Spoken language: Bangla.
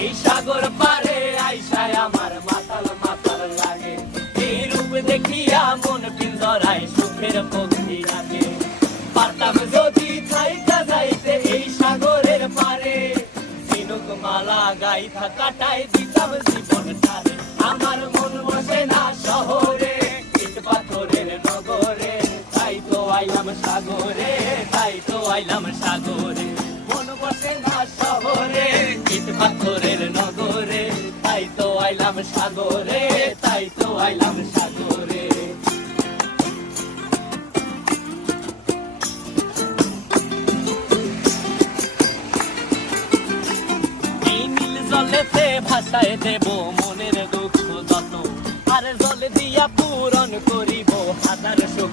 এই সাগর পারে আইসায় আমার মাতাল মাতাল লাগে, এই রূপ দেখিয়া মন পিঞ্জরায় সুখের পক্ষী লাগে। পারতাম যদি থাইকা যাইতে এই সাগরের পারে, ঝিনুক মালা গাইথা কাটাই দিতাম জীবনটারে। আমার মন বসে না শহরে, ইট পাথরের নগরে, তাই তো আইলাম সাগরে, তাই তো আইলাম সাগরে। মন বসে না শহরে, ইট পাথরের নগরে, তাই তো আইলাম সাগরে, তাই তো আইলাম সাগরে। এই নীল জলেতে ভাসায় দেব মনের দুঃখ যত, আর জল দিয়া পূরণ করিব হাজার সুখ